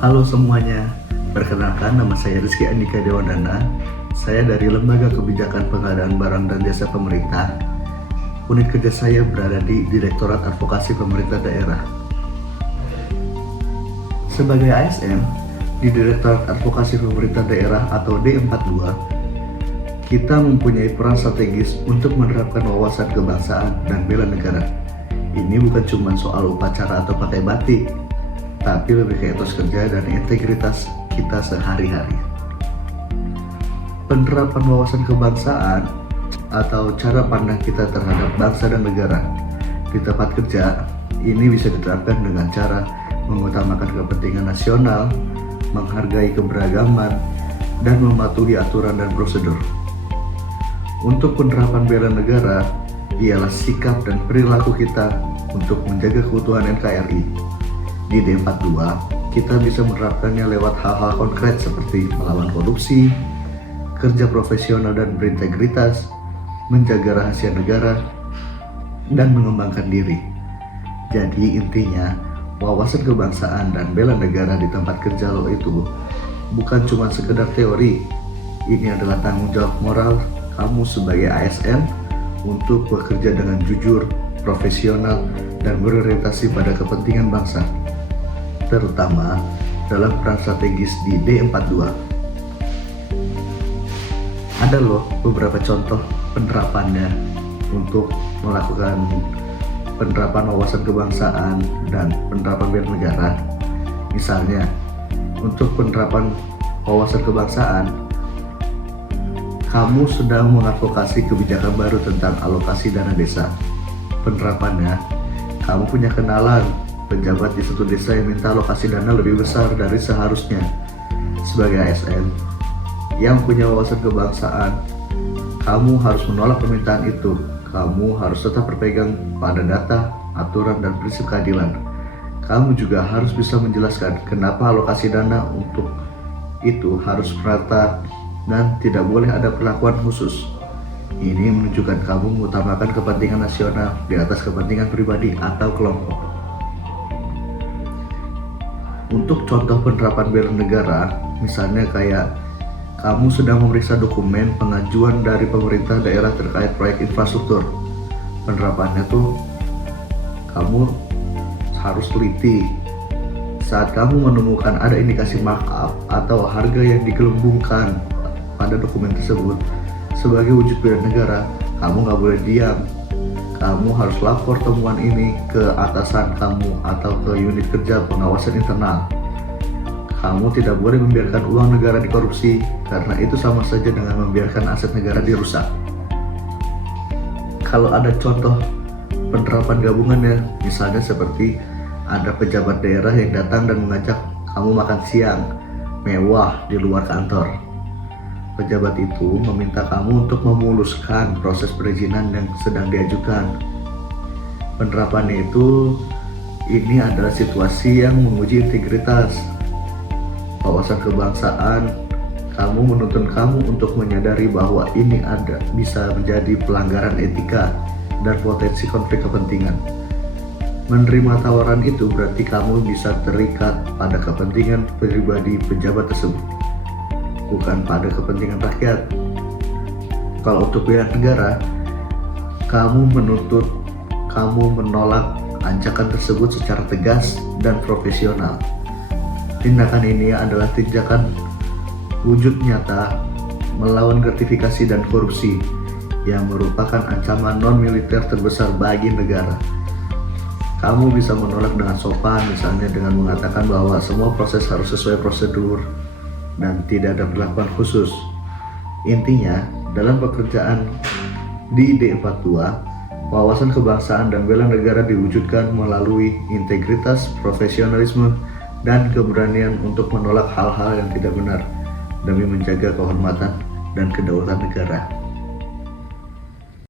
Halo semuanya, perkenalkan nama saya Rizky Andika Dewandana. Saya dari Lembaga Kebijakan Pengadaan Barang dan Jasa Pemerintah. Unit kerja saya berada di Direktorat Advokasi Pemerintah Daerah. Sebagai ASN, di Direktorat Advokasi Pemerintah Daerah atau D42, kita mempunyai peran strategis untuk menerapkan wawasan kebangsaan dan bela negara. Ini bukan cuma soal upacara atau pakai batik, tapi lebih ke etos kerja dan integritas kita sehari-hari. Penerapan wawasan kebangsaan atau cara pandang kita terhadap bangsa dan negara di tempat kerja ini bisa diterapkan dengan cara mengutamakan kepentingan nasional, menghargai keberagaman, dan mematuhi aturan dan prosedur. Untuk penerapan bela negara ialah sikap dan perilaku kita untuk menjaga keutuhan NKRI. Di D42, kita bisa menerapkannya lewat hal-hal konkret seperti melawan korupsi, kerja profesional dan berintegritas, menjaga rahasia negara, dan mengembangkan diri. Jadi intinya, wawasan kebangsaan dan bela negara di tempat kerja lo itu bukan cuma sekedar teori. Ini adalah tanggung jawab moral kamu sebagai ASN untuk bekerja dengan jujur, profesional, dan berorientasi pada kepentingan bangsa, terutama dalam peran strategis di D42. Ada loh beberapa contoh penerapannya untuk melakukan penerapan wawasan kebangsaan dan penerapan bela negara. Misalnya, untuk penerapan wawasan kebangsaan, kamu sedang mengadvokasi kebijakan baru tentang alokasi dana desa. Penerapannya, kamu punya kenalan pejabat di suatu desa yang minta alokasi dana lebih besar dari seharusnya. Sebagai ASN yang punya wawasan kebangsaan, kamu harus menolak permintaan itu. Kamu harus tetap berpegang pada data, aturan, dan prinsip keadilan. Kamu juga harus bisa menjelaskan kenapa alokasi dana untuk itu harus merata dan tidak boleh ada perlakuan khusus. Ini menunjukkan kamu mengutamakan kepentingan nasional di atas kepentingan pribadi atau kelompok. Untuk contoh penerapan bela negara, misalnya kayak kamu sedang memeriksa dokumen pengajuan dari pemerintah daerah terkait proyek infrastruktur. Penerapannya tuh, kamu harus teliti. Saat kamu menemukan ada indikasi markup atau harga yang digelembungkan pada dokumen tersebut, sebagai wujud bela negara, kamu nggak boleh diam. Kamu harus lapor temuan ini ke atasan kamu atau ke unit kerja pengawasan internal. Kamu tidak boleh membiarkan uang negara dikorupsi, karena itu sama saja dengan membiarkan aset negara dirusak. Kalau ada contoh penerapan gabungannya, misalnya seperti ada pejabat daerah yang datang dan mengajak kamu makan siang mewah di luar kantor. Pejabat itu meminta kamu untuk memuluskan proses perizinan yang sedang diajukan. Penerapannya itu, ini adalah situasi yang menguji integritas. Wawasan kebangsaan kamu menuntun kamu untuk menyadari bahwa ini bisa menjadi pelanggaran etika dan potensi konflik kepentingan. Menerima tawaran itu berarti kamu bisa terikat pada kepentingan pribadi pejabat tersebut, bukan pada kepentingan rakyat. Kalau untuk bela negara, kamu menolak ajakan tersebut secara tegas dan profesional. Tindakan ini adalah tindakan wujud nyata melawan gratifikasi dan korupsi yang merupakan ancaman non-militer terbesar bagi negara. Kamu bisa menolak dengan sopan, misalnya dengan mengatakan bahwa semua proses harus sesuai prosedur dan tidak ada perlakuan khusus. Intinya, dalam pekerjaan di D42, wawasan kebangsaan dan bela negara diwujudkan melalui integritas, profesionalisme, dan keberanian untuk menolak hal-hal yang tidak benar demi menjaga kehormatan dan kedaulatan negara.